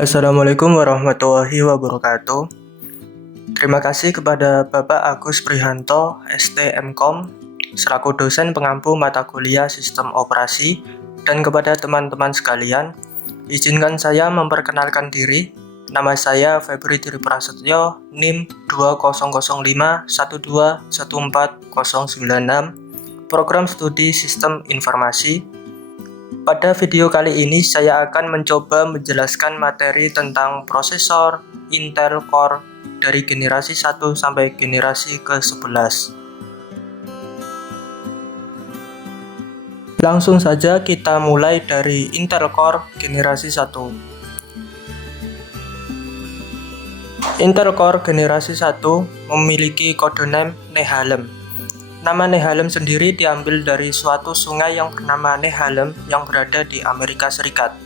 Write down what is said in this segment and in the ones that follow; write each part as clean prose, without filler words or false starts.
Assalamualaikum warahmatullahi wabarakatuh. Terima kasih kepada Bapak Agus Prihanto, STMkom, selaku dosen pengampu mata kuliah Sistem Operasi, dan kepada teman-teman sekalian. Izinkan saya memperkenalkan diri. Nama saya Febri Diri Prasetyo, NIM 200512140096, Program Studi Sistem Informasi. Pada video kali ini saya akan mencoba menjelaskan materi tentang prosesor Intel Core dari generasi 1 sampai generasi ke-11. Langsung saja kita mulai dari Intel Core generasi 1. Intel Core generasi 1 memiliki kode name Nehalem. Nama Nehalem sendiri diambil dari suatu sungai yang bernama Nehalem yang berada di Amerika Serikat.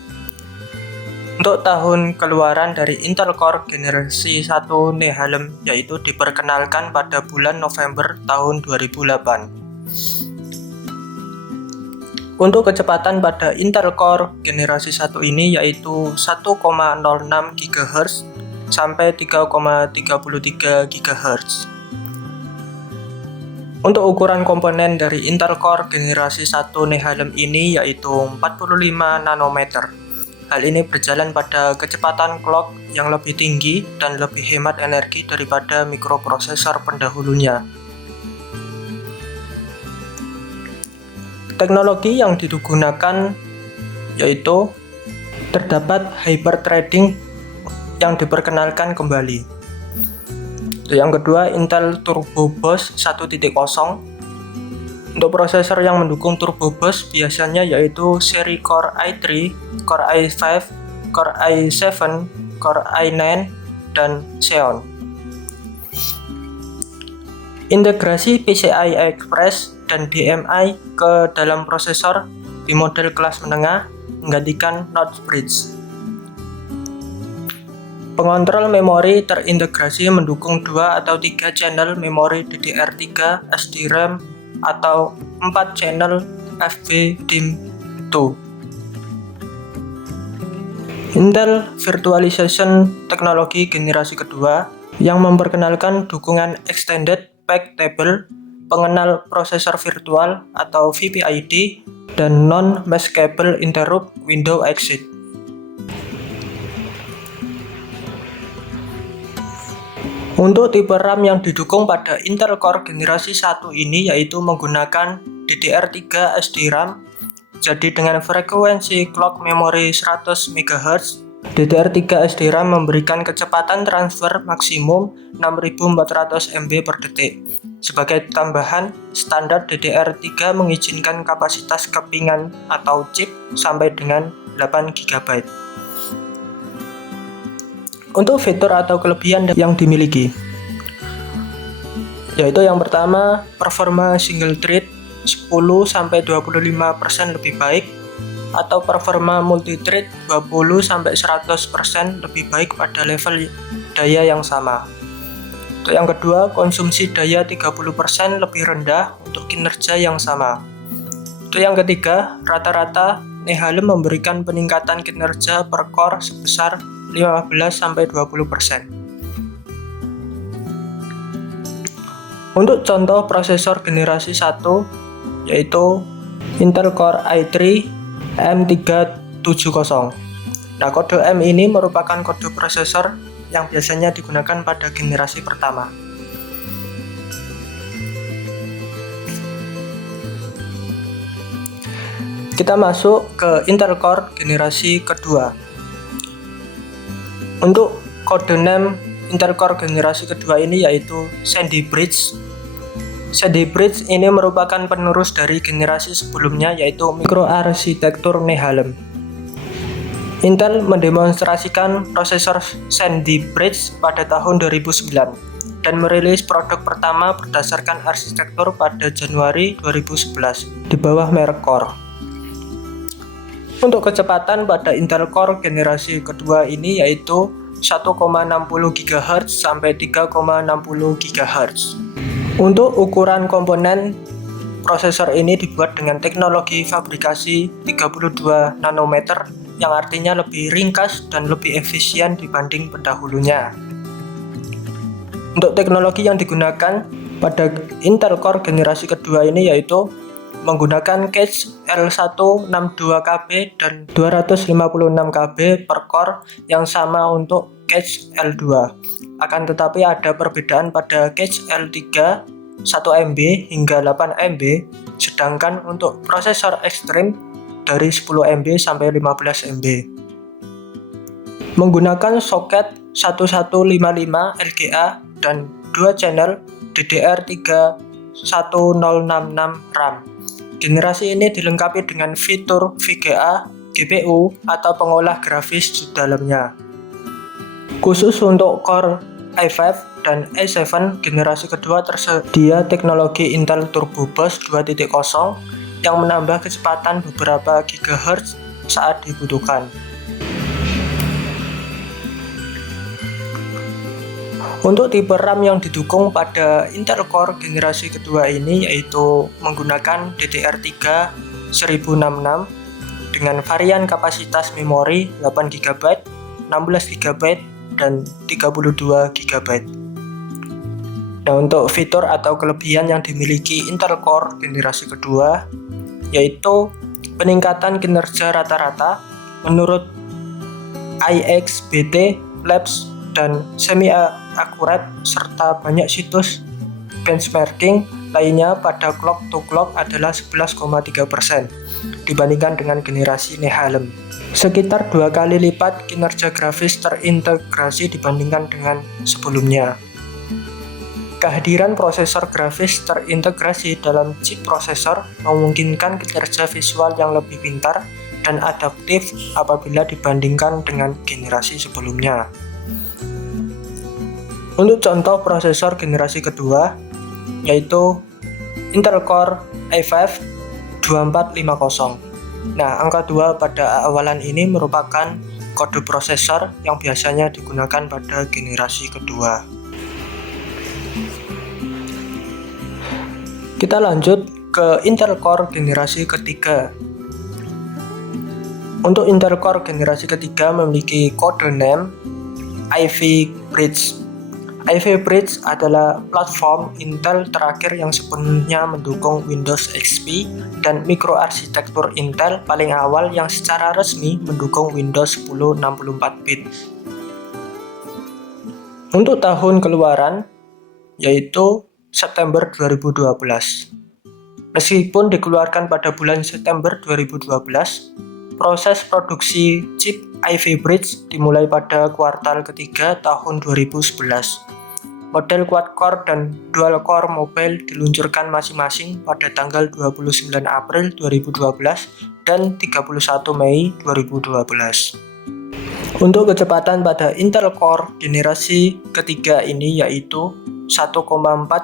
Untuk tahun keluaran dari Intel Core generasi 1 Nehalem yaitu diperkenalkan pada bulan November tahun 2008. Untuk kecepatan pada Intel Core generasi 1 ini yaitu 1,06 GHz sampai 3,33 GHz. Untuk ukuran komponen dari Intel Core generasi 1 Nehalem ini yaitu 45 nanometer. Hal ini berjalan pada kecepatan clock yang lebih tinggi dan lebih hemat energi daripada mikroprosesor pendahulunya. Teknologi yang digunakan yaitu terdapat hyperthreading yang diperkenalkan kembali. Yang kedua, Intel Turbo Boost 1.0. Untuk prosesor yang mendukung Turbo Boost biasanya yaitu seri Core i3, Core i5, Core i7, Core i9, dan Xeon. Integrasi PCI Express dan DMI ke dalam prosesor di model kelas menengah menggantikan Notch Bridge. Pengontrol memori terintegrasi mendukung 2 atau 3 channel memori DDR3 SDRAM atau 4 channel FVDIMM2. Intel Virtualization Teknologi generasi kedua yang memperkenalkan dukungan Extended Path Table, pengenal prosesor virtual atau VPID, dan Non-Maskable Interrupt Window Exit. Untuk tipe RAM yang didukung pada Intel Core generasi 1 ini yaitu menggunakan DDR3 SDRAM. Jadi dengan frekuensi clock memory 100 MHz, DDR3 SDRAM memberikan kecepatan transfer maksimum 6400 MB per detik. Sebagai tambahan, standar DDR3 mengizinkan kapasitas kepingan atau chip sampai dengan 8 GB. Untuk fitur atau kelebihan yang dimiliki yaitu yang pertama, performa single thread 10-25% lebih baik atau performa multi thread 20-100% lebih baik pada level daya yang sama. Untuk yang kedua, konsumsi daya 30% lebih rendah untuk kinerja yang sama. Untuk yang ketiga, rata-rata Nehalem memberikan peningkatan kinerja per core sebesar 15-20%. Untuk contoh prosesor generasi 1 yaitu Intel Core i3 M370. Nah, kode M ini merupakan kode prosesor yang biasanya digunakan pada generasi pertama. Kita masuk ke Intel Core generasi kedua. Untuk kode name Intel Core generasi kedua ini yaitu Sandy Bridge. Sandy Bridge ini merupakan penerus dari generasi sebelumnya yaitu mikroarsitektur Nehalem. Intel mendemonstrasikan prosesor Sandy Bridge pada tahun 2009 dan merilis produk pertama berdasarkan arsitektur pada Januari 2011 di bawah merek Core. Untuk kecepatan pada Intel Core generasi kedua ini yaitu 1,60 GHz sampai 3,60 GHz. Untuk ukuran komponen, prosesor ini dibuat dengan teknologi fabrikasi 32 nanometer yang artinya lebih ringkas dan lebih efisien dibanding pendahulunya. Untuk teknologi yang digunakan pada Intel Core generasi kedua ini yaitu menggunakan cache L162KB dan 256KB per core yang sama untuk cache L2. Akan tetapi ada perbedaan pada cache L3 1MB hingga 8MB, sedangkan untuk prosesor ekstrim dari 10MB sampai 15MB. Menggunakan soket 1155 LGA dan 2 channel DDR3 1066 RAM. Generasi ini dilengkapi dengan fitur VGA, GPU, atau pengolah grafis di dalamnya. Khusus untuk Core i5 dan i7 generasi kedua tersedia teknologi Intel Turbo Boost 2.0 yang menambah kecepatan beberapa GHz saat dibutuhkan. Untuk tipe RAM yang didukung pada Intel Core generasi kedua ini yaitu menggunakan DDR3 1066 dengan varian kapasitas memori 8GB, 16GB, dan 32GB. Nah, untuk fitur atau kelebihan yang dimiliki Intel Core generasi kedua yaitu peningkatan kinerja rata-rata menurut IXBT Labs dan semi-akurat serta banyak situs benchmarking lainnya pada clock to clock adalah 11,3% dibandingkan dengan generasi Nehalem. Sekitar 2 kali lipat kinerja grafis terintegrasi dibandingkan dengan sebelumnya. Kehadiran prosesor grafis terintegrasi dalam chip prosesor memungkinkan kinerja visual yang lebih pintar dan adaptif apabila dibandingkan dengan generasi sebelumnya. Untuk contoh prosesor generasi kedua yaitu Intel Core i5 2450. Nah, angka 2 pada awalan ini merupakan kode prosesor yang biasanya digunakan pada generasi kedua. Kita lanjut ke Intel Core generasi ketiga. Untuk Intel Core generasi ketiga memiliki kode name Ivy Bridge. Ivy Bridge adalah platform Intel terakhir yang sepenuhnya mendukung Windows XP dan mikroarsitektur Intel paling awal yang secara resmi mendukung Windows 10 64-bit. Untuk tahun keluaran yaitu September 2012. Meskipun dikeluarkan pada bulan September 2012, proses produksi chip Ivy Bridge dimulai pada kuartal ketiga tahun 2011. Model quad-core dan dual-core mobile diluncurkan masing-masing pada tanggal 29 April 2012 dan 31 Mei 2012. Untuk kecepatan pada Intel Core generasi ketiga ini yaitu 1,4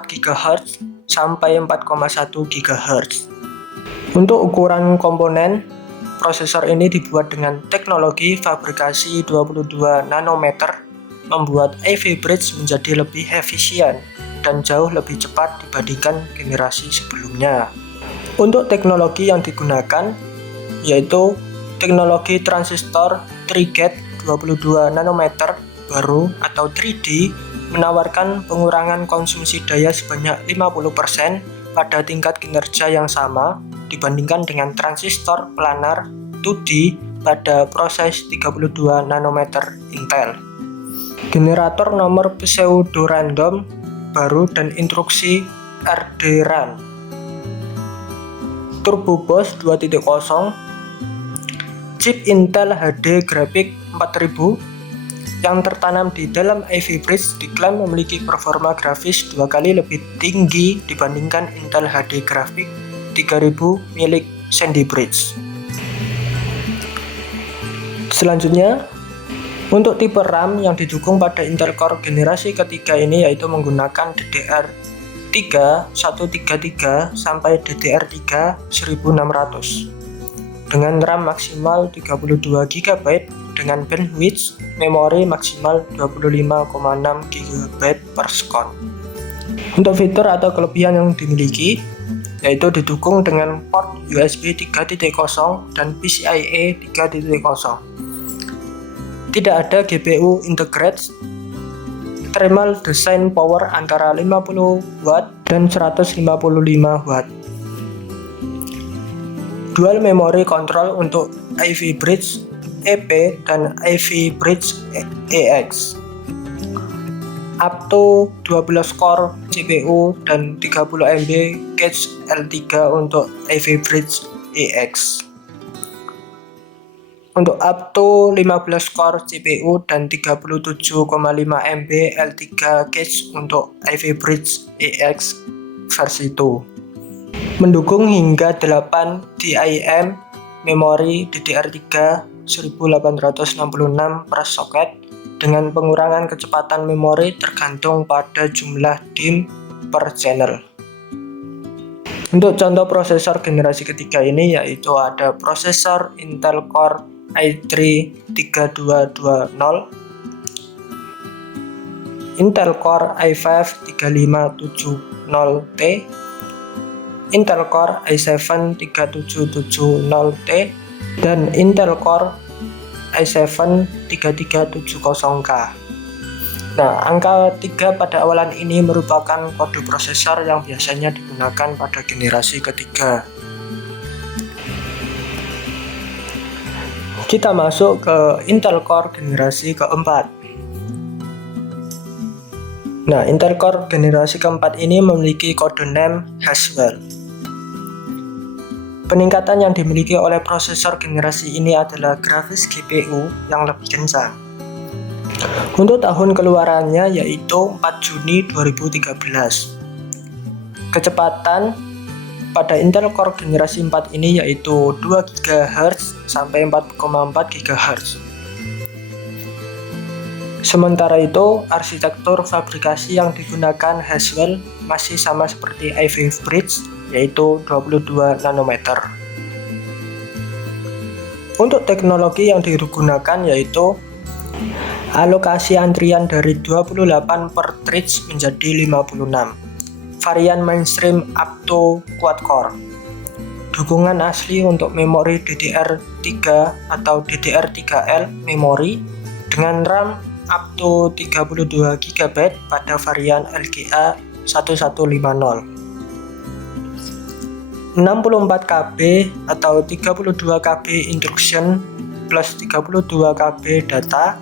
GHz sampai 4,1 GHz. Untuk ukuran komponen, prosesor ini dibuat dengan teknologi fabrikasi 22 nanometer, membuat Ivy Bridge menjadi lebih efisien dan jauh lebih cepat dibandingkan generasi sebelumnya. Untuk teknologi yang digunakan yaitu teknologi transistor 3-gate 22 nanometer baru atau 3D menawarkan pengurangan konsumsi daya sebanyak 50% pada tingkat kinerja yang sama dibandingkan dengan transistor planar 2D pada proses 32 nanometer Intel. Generator nomor pseudo-random baru dan instruksi RDRAM. Turbo Boost 2.0, chip Intel HD Graphics 4000 yang tertanam di dalam Ivy Bridge diklaim memiliki performa grafis 2 kali lebih tinggi dibandingkan Intel HD Graphics 3000 milik Sandy Bridge. Selanjutnya, untuk tipe RAM yang didukung pada Intel Core generasi ketiga ini yaitu menggunakan DDR3 133 sampai DDR3 1600 dengan RAM maksimal 32 GB dengan bandwidth memori maksimal 25,6 GB per sekon. Untuk fitur atau kelebihan yang dimiliki yaitu didukung dengan port USB 3.0 dan PCIe 3.0. Tidak ada GPU integrated, thermal design power antara 50 watt dan 155 watt. Dual memory control untuk Ivy Bridge EP dan Ivy Bridge EX. Up to 12 core CPU dan 30 MB cache L3 untuk Ivy Bridge EX. Untuk up to 15 core CPU dan 37,5 MB L3 cache untuk Ivy Bridge EX versi 2. Mendukung hingga 8 DIM memori DDR3 1866 per soket dengan pengurangan kecepatan memori tergantung pada jumlah DIM per channel. Untuk contoh prosesor generasi ketiga ini yaitu ada prosesor Intel Core i3 3220, Intel Core i5 3570T, Intel Core i7 3770T, dan Intel Core i7 3370K. Nah, angka 3 pada awalan ini merupakan kode prosesor yang biasanya digunakan pada generasi ketiga. Kita masuk ke Intel Core generasi keempat. Nah, Intel Core generasi keempat ini memiliki kode name Haswell. Peningkatan yang dimiliki oleh prosesor generasi ini adalah grafis GPU yang lebih kencang. Untuk tahun keluarannya yaitu 4 Juni 2013. Kecepatan pada Intel Core generasi 4 ini yaitu 2 GHz sampai 4,4 GHz. Sementara itu, arsitektur fabrikasi yang digunakan Haswell masih sama seperti Ivy Bridge, yaitu 22 nanometer. Untuk teknologi yang digunakan yaitu alokasi antrian dari 28 per threads menjadi 56. Varian mainstream up to quad core. Dukungan asli untuk memori DDR3 atau DDR3L memori dengan RAM up to 32 GB pada varian LGA 1150. 64 KB atau 32 KB instruction plus 32 KB data,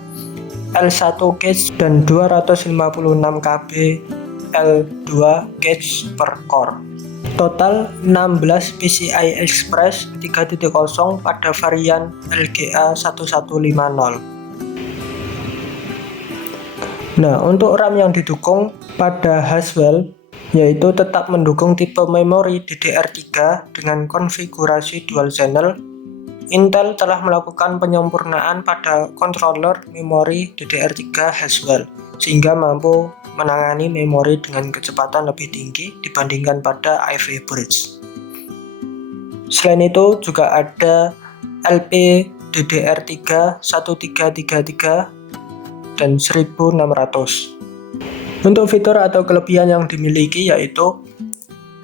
L1 cache dan 256 KB L2 cache per core. Total 16 PCI Express 3.0 pada varian LGA 1150. Nah, untuk RAM yang didukung pada Haswell yaitu tetap mendukung tipe memori DDR3 dengan konfigurasi dual channel. Intel telah melakukan penyempurnaan pada controller memori DDR3 Haswell sehingga mampu menangani memori dengan kecepatan lebih tinggi dibandingkan pada Ivy Bridge. Selain itu juga ada LP DDR3 1333 dan 1600. Untuk fitur atau kelebihan yang dimiliki yaitu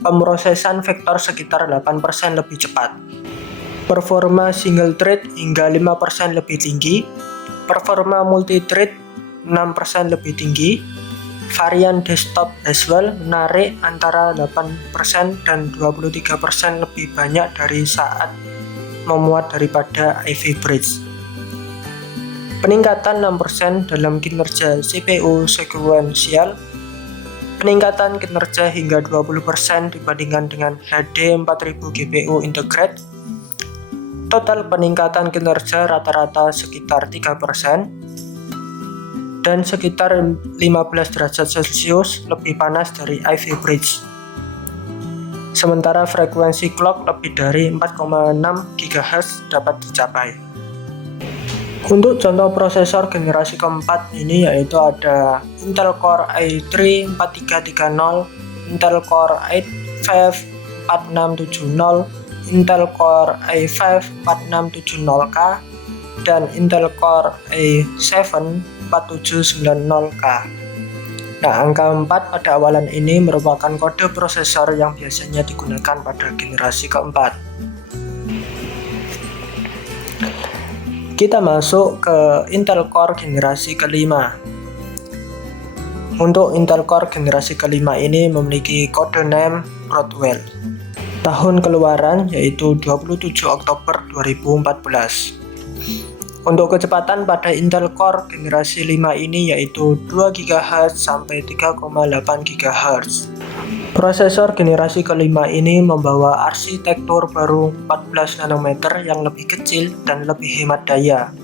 pemrosesan vektor sekitar 8% lebih cepat, performa single thread hingga 5% lebih tinggi, performa multi thread 6% lebih tinggi, varian desktop Haswell menarik antara 8% dan 23% lebih banyak dari saat memuat daripada Ivy Bridge. Peningkatan 6% dalam kinerja CPU sekuensial, peningkatan kinerja hingga 20% dibandingkan dengan HD 4000 GPU integrated, total peningkatan kinerja rata-rata sekitar 3%, dan sekitar 15 derajat Celcius lebih panas dari Ivy Bridge. Sementara frekuensi clock lebih dari 4,6 GHz dapat dicapai. Untuk contoh prosesor generasi keempat ini yaitu ada Intel Core i3 4330, Intel Core i5 4670, Intel Core i5 4670K, dan Intel Core i7 4790K. Nah, angka 4 pada awalan ini merupakan kode prosesor yang biasanya digunakan pada generasi keempat. Kita masuk ke Intel Core generasi kelima. Untuk Intel Core generasi kelima ini memiliki kode name Broadwell. Tahun keluaran yaitu 27 Oktober 2014. Untuk kecepatan pada Intel Core generasi 5 ini yaitu 2 GHz sampai 3,8 GHz. Prosesor generasi kelima ini membawa arsitektur baru 14 nanometer yang lebih kecil dan lebih hemat daya.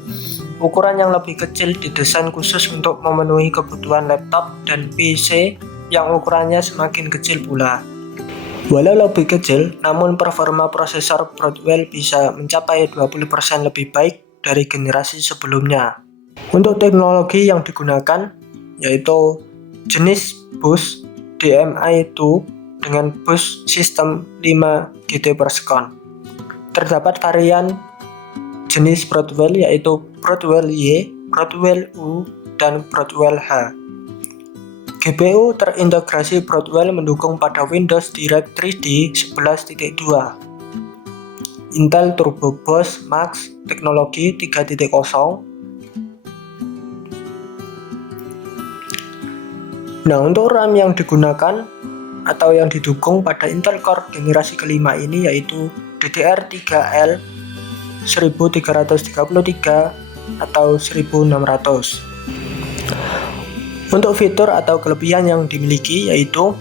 Ukuran yang lebih kecil didesain khusus untuk memenuhi kebutuhan laptop dan PC yang ukurannya semakin kecil pula. Walau lebih kecil, namun performa prosesor Broadwell bisa mencapai 20% lebih baik dari generasi sebelumnya. Untuk teknologi yang digunakan yaitu jenis bus DMI2 dengan bus sistem 5 GT per second. Terdapat varian jenis Broadwell yaitu Broadwell Y, Broadwell U, dan Broadwell H. GPU terintegrasi Broadwell mendukung pada Windows Direct 3D 11.2, Intel Turbo Boost Max teknologi 3.0, Nah, untuk RAM yang digunakan atau yang didukung pada Intel Core generasi kelima ini yaitu DDR3L 1333 atau 1600. Untuk fitur atau kelebihan yang dimiliki yaitu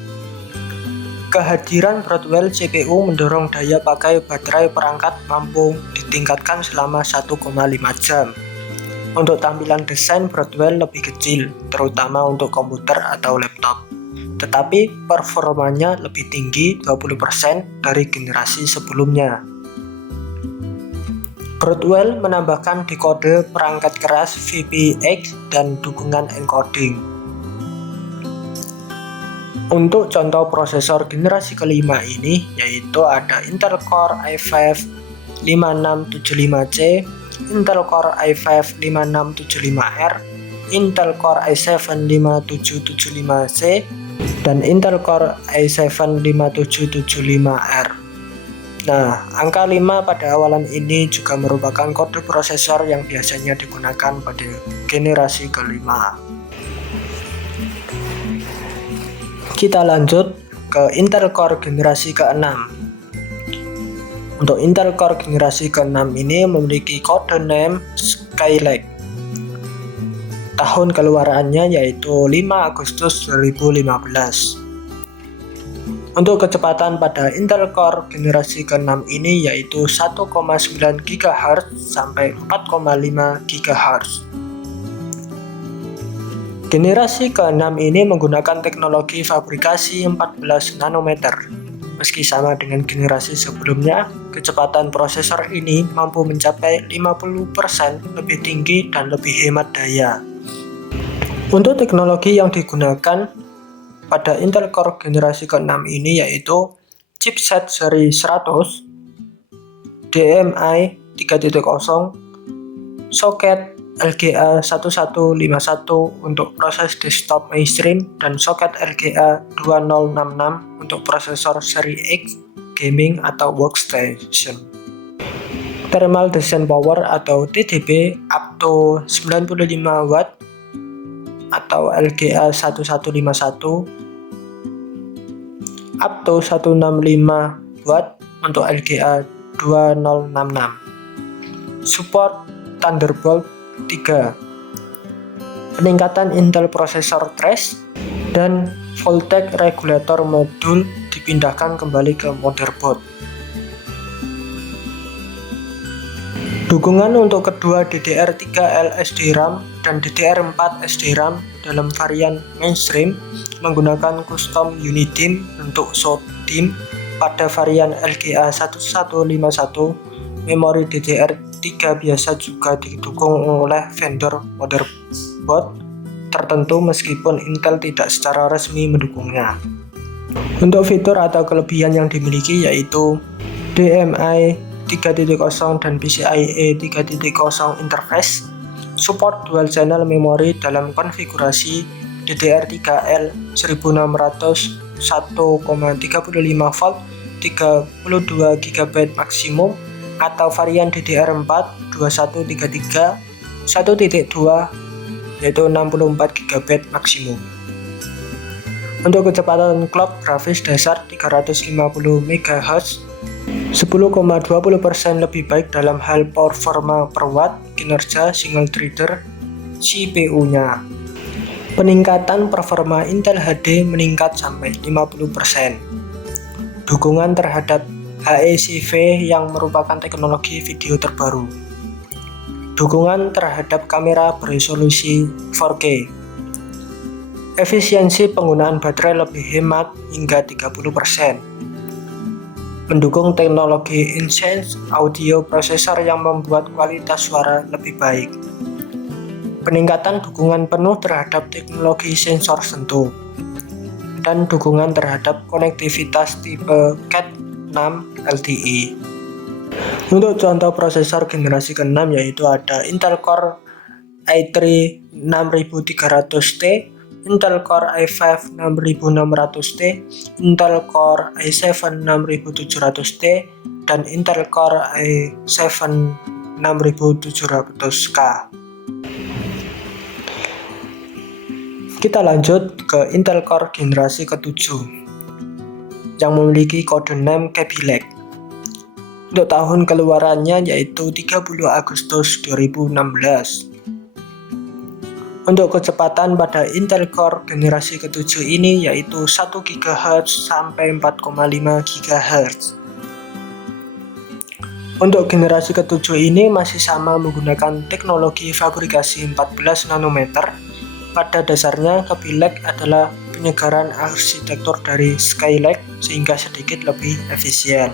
kehadiran Broadwell CPU mendorong daya pakai baterai perangkat mampu ditingkatkan selama 1,5 jam. Untuk tampilan desain Broadwell lebih kecil, terutama untuk komputer atau laptop. Tetapi performanya lebih tinggi 20% dari generasi sebelumnya. Broadwell menambahkan dekode perangkat keras VPX dan dukungan encoding. Untuk contoh prosesor generasi kelima ini yaitu ada Intel Core i5 5675C, Intel Core i5 5675R, Intel Core i7 5775C, dan Intel Core i7 5775R. Nah, angka 5 pada awalan ini juga merupakan kode prosesor yang biasanya digunakan pada generasi kelima. Kita lanjut ke Intel Core generasi ke-6. Untuk Intel Core generasi ke-6 ini memiliki kode name Skylake. Tahun keluarannya yaitu 5 Agustus 2015. Untuk kecepatan pada Intel Core generasi ke-6 ini yaitu 1,9 GHz sampai 4,5 GHz. Generasi ke-6 ini menggunakan teknologi fabrikasi 14 nanometer. Meski sama dengan generasi sebelumnya, kecepatan prosesor ini mampu mencapai 50% lebih tinggi dan lebih hemat daya. Untuk teknologi yang digunakan pada Intel Core generasi ke-6 ini yaitu chipset seri 100, DMI 3.0, soket LGA 1151 untuk proses desktop mainstream dan soket LGA 2066 untuk prosesor seri X gaming atau workstation. Thermal Decent Power atau TDP up to 95 watt atau LGA 1151 up to 165 watt untuk LGA 2066. Support Thunderbolt 3, peningkatan Intel Processor Trace, dan voltage regulator modul dipindahkan kembali ke motherboard. Dukungan untuk kedua DDR3L SDRAM dan DDR4 SDRAM dalam varian mainstream menggunakan custom UniDIMM untuk SO-DIMM pada varian LGA 1151. Memori DDR3 biasa juga didukung oleh vendor motherboard tertentu meskipun Intel tidak secara resmi mendukungnya. Untuk fitur atau kelebihan yang dimiliki yaitu DMI 3.0 dan PCIe 3.0 interface, support dual channel memory dalam konfigurasi DDR3L 1600 1,35 volt 32 GB maksimum, atau varian DDR4 2133 1.2 yaitu 64 GB maksimum. Untuk kecepatan clock grafis dasar 350 MHz 10,20% lebih baik dalam hal performa per watt kinerja single threader CPU-nya. Peningkatan performa Intel HD meningkat sampai 50%. Dukungan terhadap HECV yang merupakan teknologi video terbaru. Dukungan terhadap kamera beresolusi 4K. Efisiensi penggunaan baterai lebih hemat hingga 30%. Mendukung teknologi Enhanced Audio Processor yang membuat kualitas suara lebih baik. Peningkatan dukungan penuh terhadap teknologi sensor sentuh. Dan dukungan terhadap konektivitas tipe Cat6 LTE. Untuk contoh prosesor generasi ke-6 yaitu ada Intel Core i3 6300T, Intel Core i5 6600T, Intel Core i7 6700T, dan Intel Core i7 6700K. Kita lanjut ke Intel Core generasi ke-7 yang memiliki kode NAND Kaby Lake. Untuk tahun keluarannya yaitu 30 Agustus 2016. Untuk kecepatan pada Intel Core generasi ke-7 ini yaitu 1 GHz sampai 4,5 GHz. Untuk generasi ke-7 ini masih sama menggunakan teknologi fabrikasi 14 nanometer. Pada dasarnya Kaby Lake adalah penyegaran arsitektur dari Skylake sehingga sedikit lebih efisien.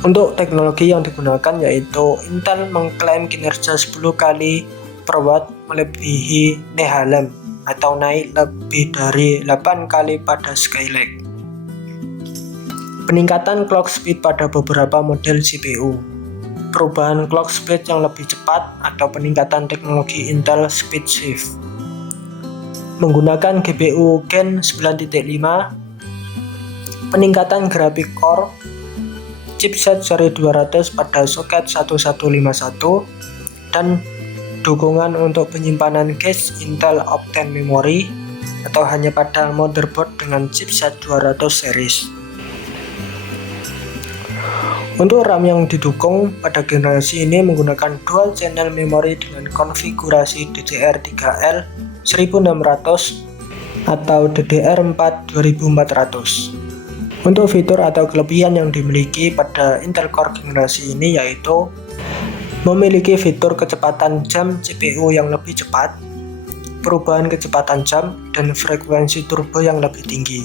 Untuk teknologi yang digunakan yaitu Intel mengklaim kinerja 10 kali per watt melebihi Nehalem atau naik lebih dari 8 kali pada Skylake. Peningkatan clock speed pada beberapa model CPU. Perubahan clock speed yang lebih cepat atau peningkatan teknologi Intel Speed Shift. Menggunakan GPU Gen 9.5, peningkatan grafik core, chipset seri 200 pada soket 1151, dan dukungan untuk penyimpanan cache Intel Optane Memory atau hanya pada motherboard dengan chipset 200 series. Untuk RAM yang didukung pada generasi ini menggunakan dual channel memory dengan konfigurasi DDR3L 1600 atau DDR4 2400. Untuk fitur atau kelebihan yang dimiliki pada Intel Core generasi ini yaitu memiliki fitur kecepatan jam CPU yang lebih cepat, perubahan kecepatan jam, dan frekuensi turbo yang lebih tinggi.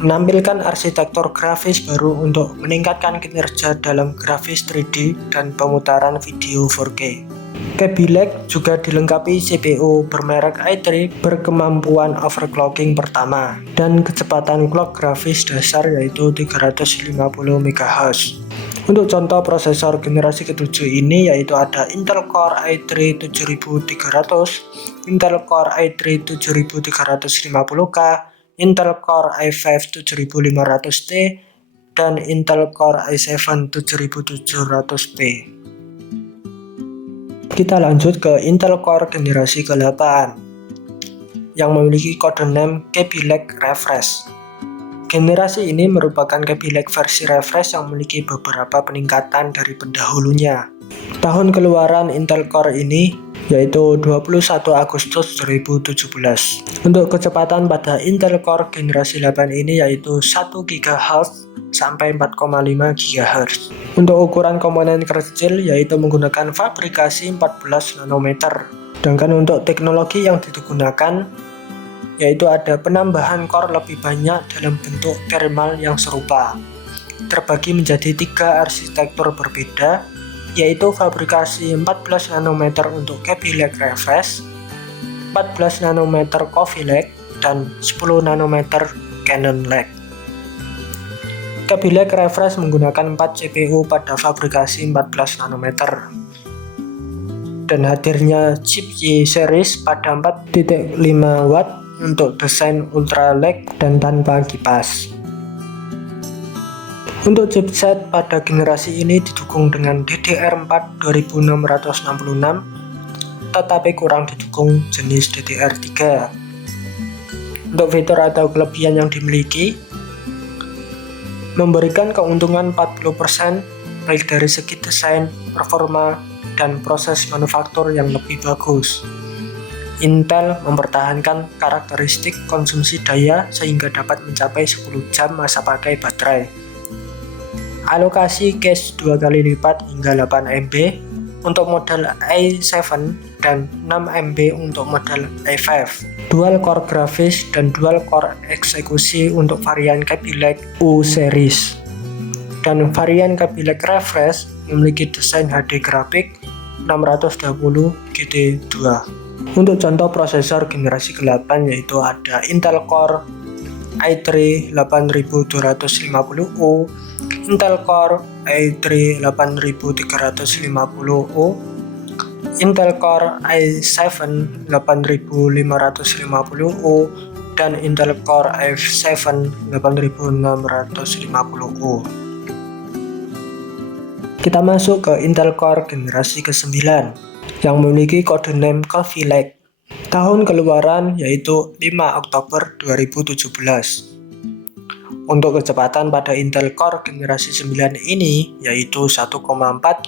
Menampilkan arsitektur grafis baru untuk meningkatkan kinerja dalam grafis 3D dan pemutaran video 4K. Kaby Lake juga dilengkapi CPU bermerek i3 berkemampuan overclocking pertama dan kecepatan clock grafis dasar yaitu 350 MHz. Untuk contoh prosesor generasi ke-7 ini yaitu ada Intel Core i3 7300, Intel Core i3 7350K, Intel Core i5 7500T, dan Intel Core i7 7700T. Kita lanjut ke Intel Core generasi ke-8 yang memiliki kode NAND Kaby Lake Refresh. Generasi ini merupakan Kaby Lake versi refresh yang memiliki beberapa peningkatan dari pendahulunya. Tahun keluaran Intel Core ini yaitu 21 Agustus 2017. Untuk kecepatan pada Intel Core generasi 8 ini yaitu 1 GHz sampai 4,5 GHz. Untuk ukuran komponen kecil yaitu menggunakan fabrikasi 14 nanometer. Sedangkan untuk teknologi yang digunakan yaitu ada penambahan core lebih banyak dalam bentuk thermal yang serupa. Terbagi menjadi 3 arsitektur berbeda, yaitu fabrikasi 14 nanometer untuk Kaby Lake Refresh, 14 nanometer Coffee Lake, dan 10 nanometer Cannon Lake. Kaby Lake Refresh menggunakan 4 CPU pada fabrikasi 14 nanometer. dan hadirnya chip Y series pada 4.5 watt untuk desain ultra light dan tanpa kipas. Untuk chipset pada generasi ini didukung dengan DDR4 2666, tetapi kurang didukung jenis DDR3. Untuk fitur atau kelebihan yang dimiliki, memberikan keuntungan 40% baik dari segi desain, performa, dan proses manufaktur yang lebih bagus. Intel mempertahankan karakteristik konsumsi daya sehingga dapat mencapai 10 jam masa pakai baterai. Alokasi cache 2 kali lipat hingga 8 MB untuk model i7 dan 6 MB untuk model i5. Dual core grafis dan dual core eksekusi untuk varian Kaby Lake U series. Dan varian Kaby Lake Refresh memiliki desain HD grafik 620 GT2. Untuk contoh prosesor generasi ke-8 yaitu ada Intel Core i3 8250U, Intel Core i3 8350U, Intel Core i7 8550U, dan Intel Core i7 8650U. Kita masuk ke Intel Core generasi ke-9 yang memiliki kode name Kaby Lake. Tahun keluaran yaitu 5 Oktober 2017. Untuk kecepatan pada Intel Core generasi 9 ini yaitu 1,4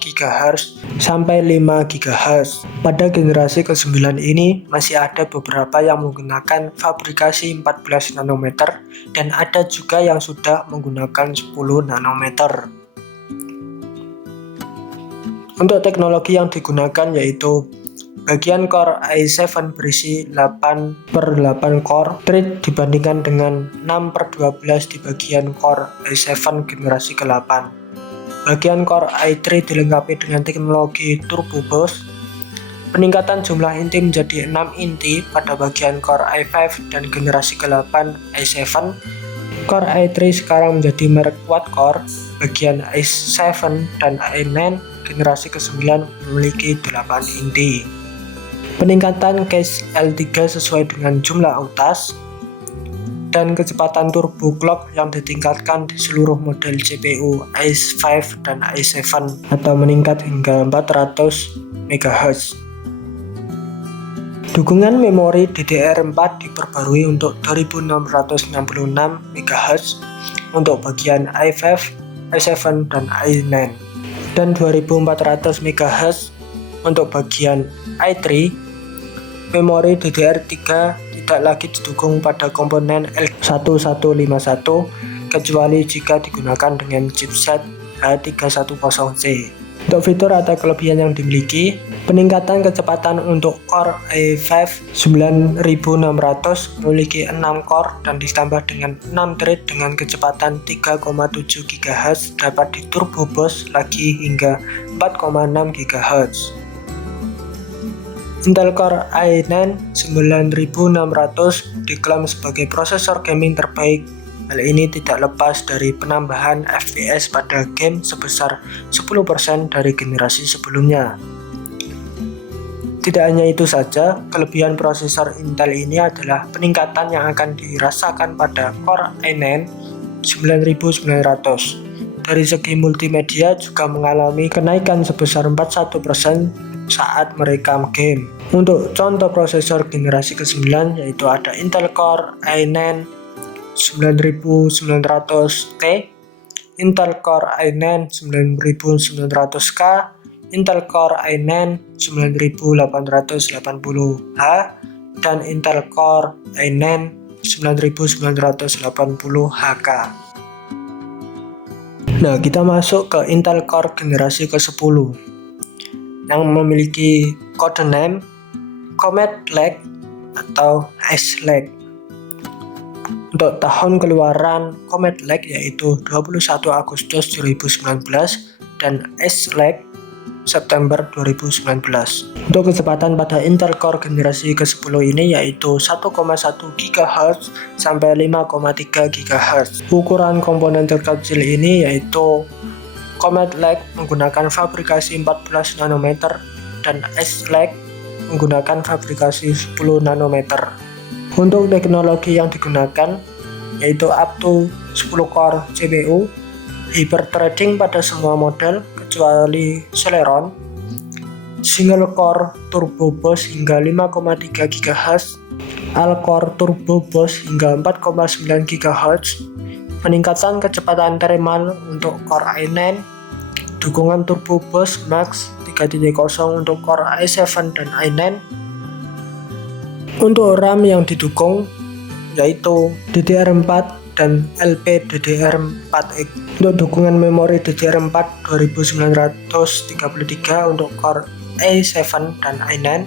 GHz sampai 5 GHz. Pada generasi ke-9 ini masih ada beberapa yang menggunakan fabrikasi 14 nanometer dan ada juga yang sudah menggunakan 10 nanometer. Untuk teknologi yang digunakan yaitu bagian core i7 berisi 8/8 core thread dibandingkan dengan 6/12 di bagian core i7 generasi ke-8. Bagian core i3 dilengkapi dengan teknologi turbo boost. Peningkatan jumlah inti menjadi 6 inti pada bagian core i5 dan generasi ke-8 i7. Core i3 sekarang menjadi merek quad core. Bagian i7 dan i9 generasi ke-9 memiliki 8 inti. Peningkatan cache L3 sesuai dengan jumlah autas dan kecepatan turbo clock yang ditingkatkan di seluruh model CPU i5 dan i7 atau meningkat hingga 400 MHz. Dukungan memori DDR4 diperbarui untuk 2666 MHz untuk bagian i5, i7 dan i9 dan 2400 MHz untuk bagian i3. Memori DDR3 tidak lagi didukung pada komponen L1151 kecuali jika digunakan dengan chipset H310C. Untuk fitur atau kelebihan yang dimiliki, peningkatan kecepatan untuk core i5 9600 memiliki 6 core dan ditambah dengan 6 thread dengan kecepatan 3,7 GHz dapat diturbo boost lagi hingga 4,6 GHz. Intel Core i9 9600 diklaim sebagai prosesor gaming terbaik. Hal ini tidak lepas dari penambahan FPS pada game sebesar 10% dari generasi sebelumnya. Tidak hanya itu saja, kelebihan prosesor Intel ini adalah peningkatan yang akan dirasakan pada Core i9 9900. Dari segi multimedia juga mengalami kenaikan sebesar 41% saat merekam game. Untuk contoh prosesor generasi ke-9 yaitu ada Intel Core i9 9900T, Intel Core i9 9900K, Intel Core i9 9880H, dan Intel Core i9 9980HK. Nah, kita masuk ke Intel Core generasi ke-10 yang memiliki kode name Comet Lake atau Ice Lake. Untuk tahun keluaran Comet Lake yaitu 21 Agustus 2019 dan Ice Lake September 2019. Untuk kecepatan pada Intel Core generasi ke-10 ini yaitu 1,1 GHz sampai 5,3 GHz. Ukuran komponen terkecil ini yaitu Comet Lake menggunakan fabrikasi 14 nanometer dan Ice Lake menggunakan fabrikasi 10 nanometer. Untuk teknologi yang digunakan yaitu up to 10 core CPU, hyperthreading pada semua model kecuali Celeron, single core turbo boost hingga 5,3 GHz, all core turbo boost hingga 4,9 GHz, peningkatan kecepatan thermal untuk core i9, dukungan turbo boost max 3.0 untuk core i7 dan i9. Untuk RAM yang didukung yaitu DDR4 dan LPDDR4X. Untuk dukungan memori DDR4 2933 untuk core i7 dan i9,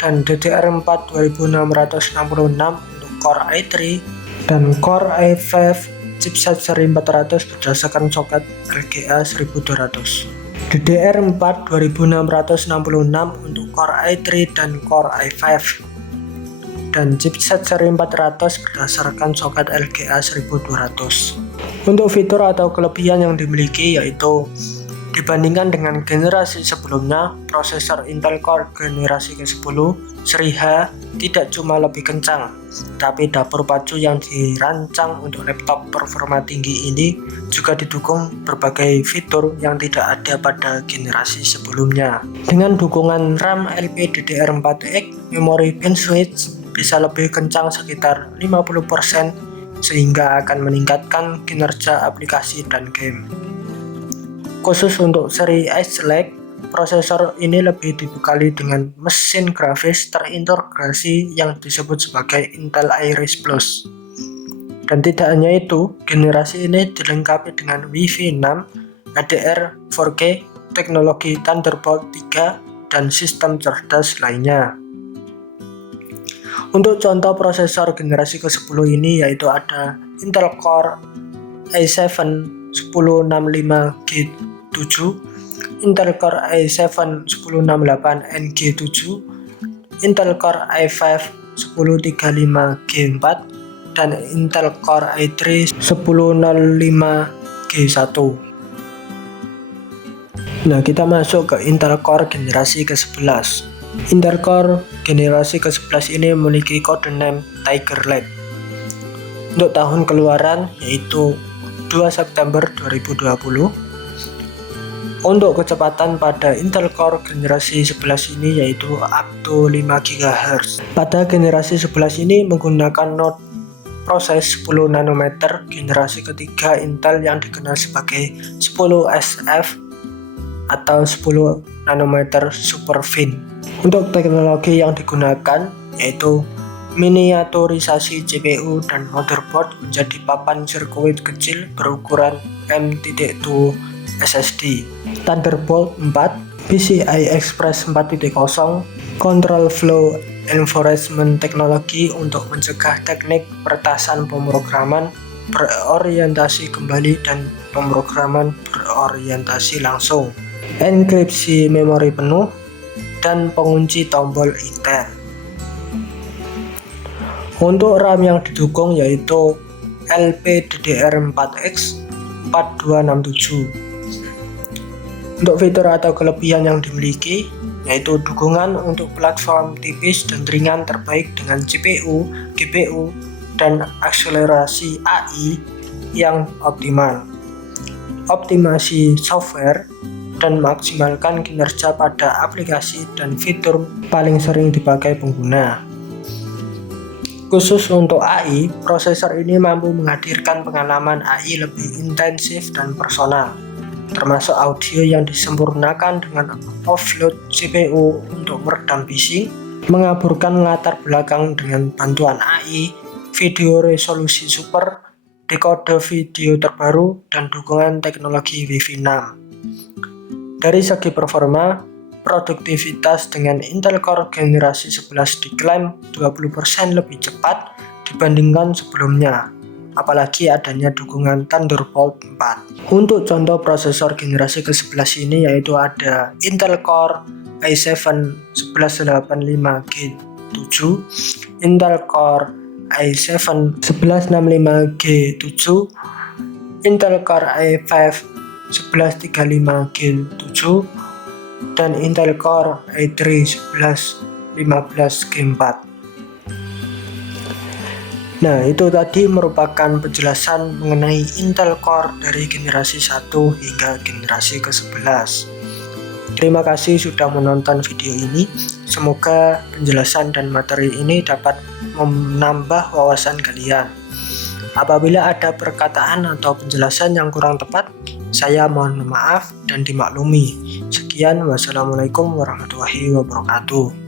dan DDR4 2666 untuk core i3 dan core i5 chipset seri 400 berdasarkan soket LGA 1200. DDR4 2666 untuk core i3 dan core i5 dan chipset seri 400 berdasarkan soket LGA 1200. Untuk fitur atau kelebihan yang dimiliki yaitu dibandingkan dengan generasi sebelumnya, prosesor Intel Core generasi ke-10 seri H tidak cuma lebih kencang, tapi dapur pacu yang dirancang untuk laptop performa tinggi ini juga didukung berbagai fitur yang tidak ada pada generasi sebelumnya. Dengan dukungan RAM LPDDR4X, memori bandwidth bisa lebih kencang sekitar 50% sehingga akan meningkatkan kinerja aplikasi dan game. Khusus untuk seri Ice Lake, prosesor ini lebih dibekali dengan mesin grafis terintegrasi yang disebut sebagai Intel Iris Plus. Dan tidak hanya itu, generasi ini dilengkapi dengan Wi-Fi 6, HDR 4K, teknologi Thunderbolt 3, dan sistem cerdas lainnya. Untuk contoh prosesor generasi ke-10 ini yaitu ada Intel Core i7 1065G7, Intel Core i7 1068NG7, Intel Core i5 1035G4, dan Intel Core i3 1005G1. Nah, kita masuk ke Intel Core generasi ke-11. Intel Core generasi ke-11 ini memiliki kode name Tiger Lake. Untuk tahun keluaran yaitu 2 September 2020. Untuk kecepatan pada Intel Core generasi 11 ini yaitu up to 5 GHz. Pada generasi 11 ini menggunakan node proses 10 nanometer generasi ketiga Intel yang dikenal sebagai 10SF atau 10 nanometer superfin. Untuk teknologi yang digunakan yaitu miniaturisasi CPU dan motherboard menjadi papan sirkuit kecil berukuran M.2 SSD, Thunderbolt 4, PCI Express 4.0, Control Flow Enforcement teknologi untuk mencegah teknik peretasan pemrograman berorientasi kembali dan pemrograman berorientasi langsung, enkripsi memori penuh, dan pengunci tombol Intel. Untuk RAM yang didukung yaitu LPDDR4X 4267. Untuk fitur atau kelebihan yang dimiliki yaitu dukungan untuk platform tipis dan ringan terbaik dengan CPU, GPU, dan akselerasi AI yang optimal, optimasi software, dan maksimalkan kinerja pada aplikasi dan fitur paling sering dipakai pengguna. Khusus untuk AI, prosesor ini mampu menghadirkan pengalaman AI lebih intensif dan personal, termasuk audio yang disempurnakan dengan offload CPU untuk meredam bising, mengaburkan latar belakang dengan bantuan AI, video resolusi super, dekode video terbaru, dan dukungan teknologi Wi-Fi 6. Dari segi performa, produktivitas dengan Intel Core generasi 11 diklaim 20% lebih cepat dibandingkan sebelumnya, apalagi adanya dukungan Thunderbolt 4. Untuk contoh prosesor generasi ke-11 ini yaitu ada Intel Core i7 1185G7, Intel Core i7 1165G7, Intel Core i5 1135G7, dan Intel Core i3 1115 Gen 4. Nah, itu tadi merupakan penjelasan mengenai Intel Core dari generasi 1 hingga generasi ke-11. Terima kasih sudah menonton video ini. Semoga penjelasan dan materi ini dapat menambah wawasan kalian. Apabila ada perkataan atau penjelasan yang kurang tepat, saya mohon maaf dan dimaklumi. Sekian, wassalamualaikum warahmatullahi wabarakatuh.